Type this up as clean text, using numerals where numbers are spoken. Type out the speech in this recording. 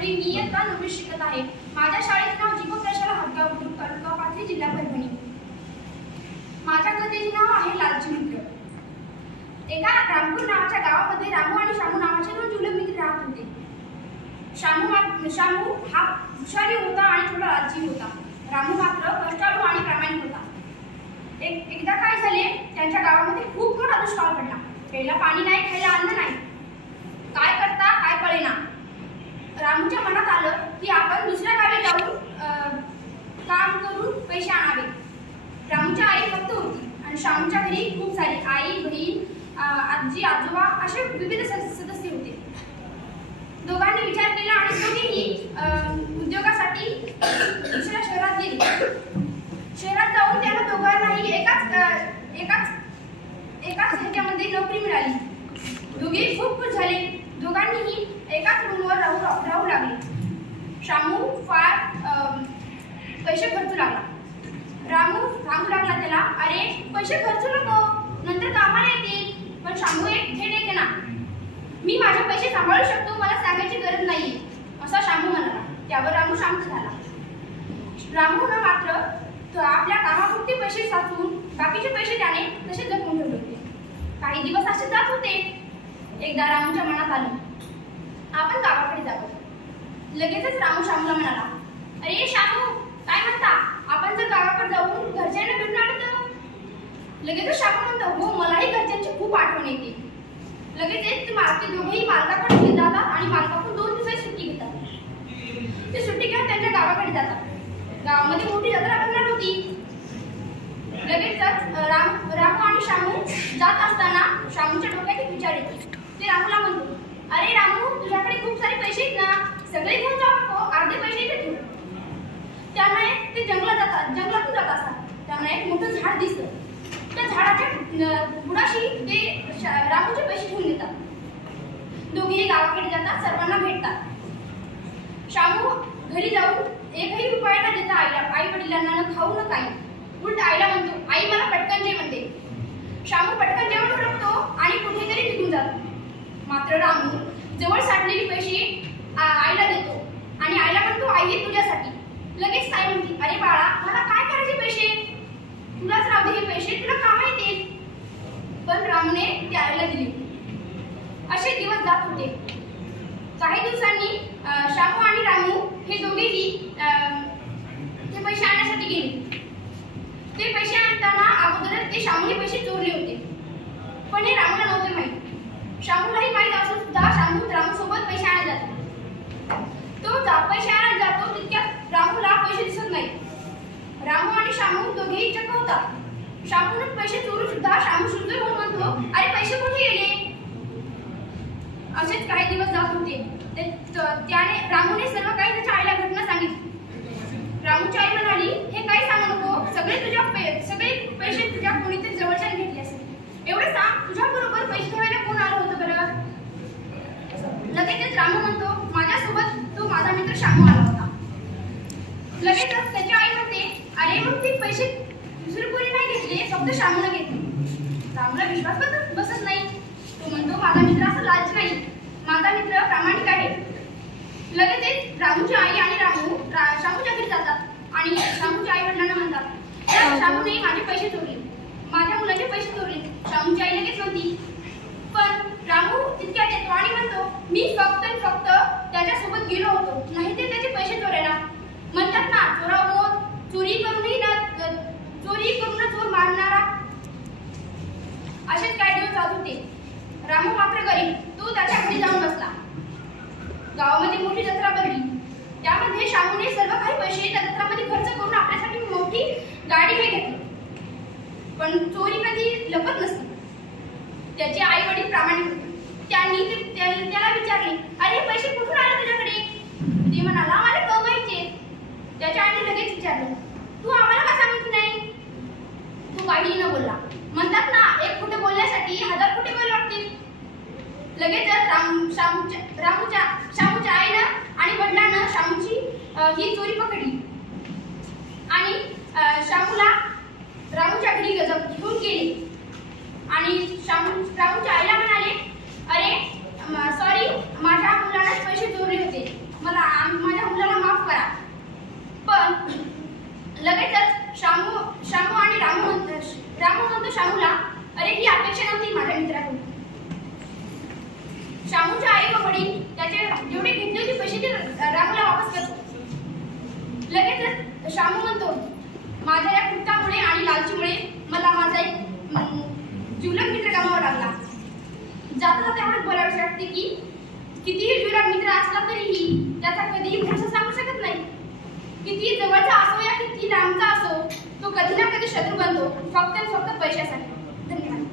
गवळी मी इयत्ता 9वी शिकत आहे. माझ्या शाळेचे नाव जीवप्रशाला हदगाव बुद्रुक तालुका पाथरी जिल्हा परभणी. माझ्या कथेचे नाव आहे लालची मित्र. एका रामपूर नावाच्या गावामध्ये रामू आणि शामू नावाचे दोन जुलक मित्र राहत होते. शामू हा हुशारी होता आणि थोडा लालची होता. रामू मात्र कष्टाळू आणि प्रामाणिक होता. एकदा काय झाले, त्यांच्या गावामध्ये खूप मोठा दुष्काळ पडला. प्यायला पाणी नाही, खायला अन्न नाही. काय करता काय कळेना. रामूच्या मनात आलं की आपण दुसऱ्या गावी जाऊन काम करून पैसे आणावे. रामूच्या आई फक्त होती आणि शामूच्या घरी खूप सारी आई, बहीण, आजी, आजोबा असे विविध सदस्य होते. दोघांनी विचार केला आणि दोघेही उद्योगासाठी दुसऱ्या शहरात गेले. शहरात जाऊन त्यांना दोघांनाही एकाच ह्याच्यामध्ये नोकरी मिळाली. दोघेही खूप खुश झाले. दोघांनीही एकाच रूमवर राहू लागले. शामू फार पैसे खर्चू लागला. रामू सांगू लागला त्याला, अरे पैसे खर्चू नको, नंतर कामाला येतील. पण शामू एक थेट येते ना, मी माझे पैसे सांभाळू शकतो, मला सांगायची गरज नाहीये, असा शामू म्हणाला. त्यावर रामू शांत झाला. रामूनं मात्र आपल्या कामापुरते पैसे साचवून बाकीचे पैसे त्याने तसे जपून ठेवले होते. काही दिवस असे जात होते. एकदा रामूच्या मनात आलं, आपण गावाकडे जावं. लगेचच रामू शामूला म्हणाला, अरे शामू, काय म्हणता, आपण जर गावाकडे जाऊन घरच्यांना भेटून आलो तर? लगेचच शामू म्हणतो, हो, मलाही घरच्यांची खूप आठवण येते. लगेच ते दोघेही मालकाकडे जातात आणि मालकाकडून 2 दिवसाची सुट्टी घेतात. ते सुट्टी घेऊन त्यांच्या गावाकडे जातात. गावामध्ये मोठी जत्रा भरणार होती. लगेचच रामू आणि शामू जात असताना शामूच्या डोक्यात एक विचार येतो. ते रामूला म्हणतो, अरे रामू, तुझ्याकडे खूप सारे पैसे आहेत ना, सगळे घेऊन जाऊ नको, अर्धे पैसे इथे ठेव. त्यांना ते जंगलातून जात असतात. त्यांना एक मोठं झाड दिसतं. त्या झाडाच्या बुडाशी ते रामूचे पैसे ठेवून देतात. दोघेही गावाकडे जातात, सर्वांना भेटतात. शामू घरी जाऊन एकही रुपया न देता आई वडिलांना न खाऊ न काही, उलट आईला म्हणतो, आई मला पटकन जे म्हणते. शामू पटकन जेवण करतो आणि कुठेतरी निघून जातो. मात्र रामू जवळ साठलेले पैसे आईला देतो आणि आईला म्हणतो, आई हे तुझ्यासाठी. लगेच आई म्हणते, अरे बाळा, मला काय करायचे पैसे, तुलाच राहू दे, हे पैसे तुला कामा येतील. पण रामूने ते आईला दिले. असे दिवस जात होते. काही दिवसांनी शामू आणि रामू हे दोघेही ते पैसे आणण्यासाठी गेले. ते पैसे आणताना अगोदरच ते शामूने पैसे चोरले होते, पण हे रामूला नव्हते माहीत. शामूलाही माहीत असून सुद्धा शामू रामूसोबत पैसे आणायला जातो. तो पैसे आणायला जातो, तितक्यात रामूला पैसे दिसत नाही. रामू आणि शामू दोघेही चक्क होतात. शामूने पैसे चोरून सुद्धा शामू शुद्ध होऊन म्हणतो, अरे पैसे कुठे गेले. असेच काही दिवस जात होते. त्याने रामूने सर्व काही त्याच्या आईला घटना सांगितली. रामूची आई म्हणाली, हे काही सांगू नको, सगळे पैसे तुझ्या कोणीतरी जवळच्याने घेतले असेल. एवढं सांग, तुझ्या बरोबर पैसे ठेवायला कोण आलं होतं बरं? लगेचच रामू म्हणतो, माझ्यासोबत तो माझा मित्र शामू आला होता. लगेचच त्याची आई म्हणते, अरे मग ते पैसे दुसरे कोणी नाही घेतले, फक्त शामूने घेतले. रामूला विश्वास बसत नाही. तो म्हणतो, माझा मित्र असं लालच नाही, माझा मित्र प्रामाणिक आहे. लगेच रामूची आई आणि रामू शामूच्या घरी जातात आणि शामूच्या आई वडिलांना म्हणतात, शामूने माझे पैसे चोरले, माझ्या मुलाचे पैसे चोरले. शामूची आई लगेच म्हणती. पण रामू तितक्यात येतो आणि म्हणतो, मी फक्त त्याच्यासोबत गेलो होतो, नाही ते त्याचे पैसे चोरायला. म्हणतात ना, चोरा मोत, चोरी करून चोर मारणारा. असेच काही दिवस जात होते. रामू मात्र गरीब. तो त्याच्या घरी जाऊन बसला. गावामध्ये मोठी जत्रा भरली. त्यामध्ये शामूने सर्व काही पैसे त्या जत्रामध्ये खर्च करून आपल्यासाठी मोठी गाडी हे घेतली. पण चोरी कधी लपत नसते. त्याचे आई वडील प्रामाणिक होते. त्यांनी त्याला विचारले, अरे हे पैसे कुठून आले तुझ्याकडे? ते म्हणाला, मला कमाईचे. त्याच्या आईने लगेच विचारले, तू आम्हाला का सांगितलं नाही? तू काहीही न बोलला. म्हणतात ना, एक खोटे बोलण्यासाठी 1000 खोटे बोलावे लागतील. लगेचच शामूच्या आईनं आणि वडिलांना शामूची ही चोरी पकडली आणि शामूला रामूच्या घरी घेऊन गेले आणि रामूच्या आईला म्हणाले, अरे सॉरी, माझ्या मुलाला रामू आणि रामू म्हणतो शामूला, अरे ही अपेक्षा नव्हती माझ्या मित्राकडून. शामूच्या आई व वडील त्याचे जेवढे घेतले होते पैसे ते रामूला वापस करतो. लगेच शामू म्हणतो, माझ्या या कृत्यामुळे आणि लालचीमुळे मला माझा एक जिवलग मित्र गमावा लागला. जाता जाता एवढंच बोलावं वाटते की कितीही जिवलग मित्र असला तरीही त्याचा कधीही भरोसा सांगू शकत नाही. किती जवळचा असो या किती लांबचा असो, तो कधी ना कधी शत्रू बनतो, फक्त पैशासाठी. धन्यवाद.